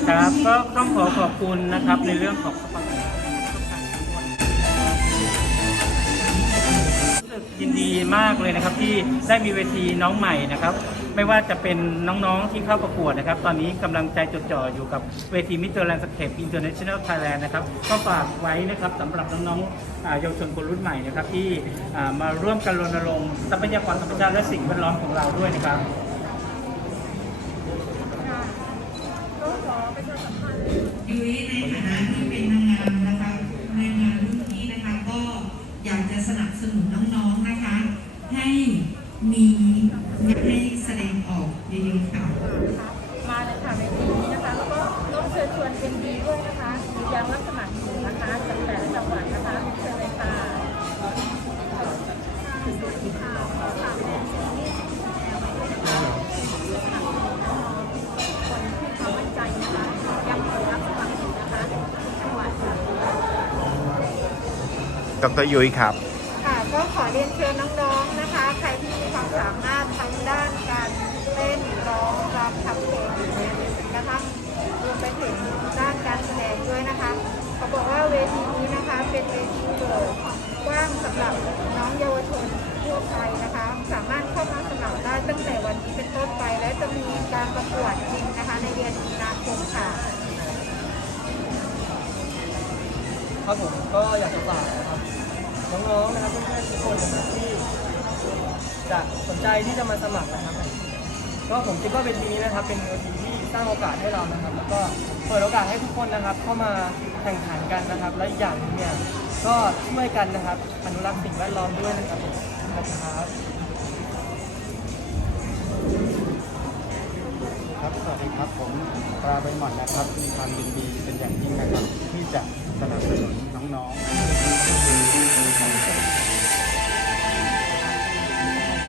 ครับก็ต้องขอขอบคุณนะครับในเรื่องของสปอนเซอร์ทุกท่านทุกคนรู้สึกยินดีมากเลยนะครับที่ได้มีเวทีน้องใหม่นะครับ ไม่ว่าจะเป็นน้องๆที่เข้าประกวดนะครับ ตอนนี้กำลังใจจดจ่ออยู่กับเวทีมิสเตอร์แลนด์สเคปอินเตอร์เนชั่นแนลไทยแลนด์นะครับก็ฝากไว้นะครับสำหรับน้องๆอ่าเยาวชนคนรุ่นใหม่นะครับที่อ่ามาร่วมกันรณรงค์ทรัพยากรธรรมชาติและสิ่งแวดล้อมของเราด้วยนะครับ ยุ้ยในฐานะที่เป็นนางงามนะคะนางงามรุ่นพี่นะคะก็อยากจะสนับสนุนน้องๆนะคะ ให้มีให้ ดรยุ้ยครับ ค่ะก็ขอเรียนเชิญน้องๆนะคะ ใครที่มีความสามารถทางด้านการเต้นร้องรำทำเพลงหรือกระทั่งรวมไปถึงด้านการแสดงด้วยนะคะเขาบอกว่าเวทีนี้นะคะเป็นเวทีเปิดกว้างสำหรับน้องเยาวชนทั่วไปนะคะ สามารถเข้ามาสมัครได้ตั้งแต่วันนี้เป็นต้นไปและจะมีการประกวดจริ ครับผมก็อยากจะฝากนะครับน้องๆนะครับเพื่อนๆทุกคนนะครับที่จะสนใจที่จะมาสมัครนะครับ ก็ผมคิดว่าเวทีนี้นะครับ เป็นเวทีที่สร้างโอกาสให้เรานะครับ แล้วก็เปิดโอกาสให้ทุกคนนะครับ เข้ามาแข่งขันกันนะครับ และอีกอย่างหนึงเนี่ยก็ช่วยกันนะครับ อนุรักษ์สิ่งแวดล้อมด้วยนะครับผมขอบคุณครับครับสวัสดีครับผมปราใบหม่อนนะครับมีความยินดีเป็น อย่างยิ่งนะครับที่จะสนับสนุนน้องๆ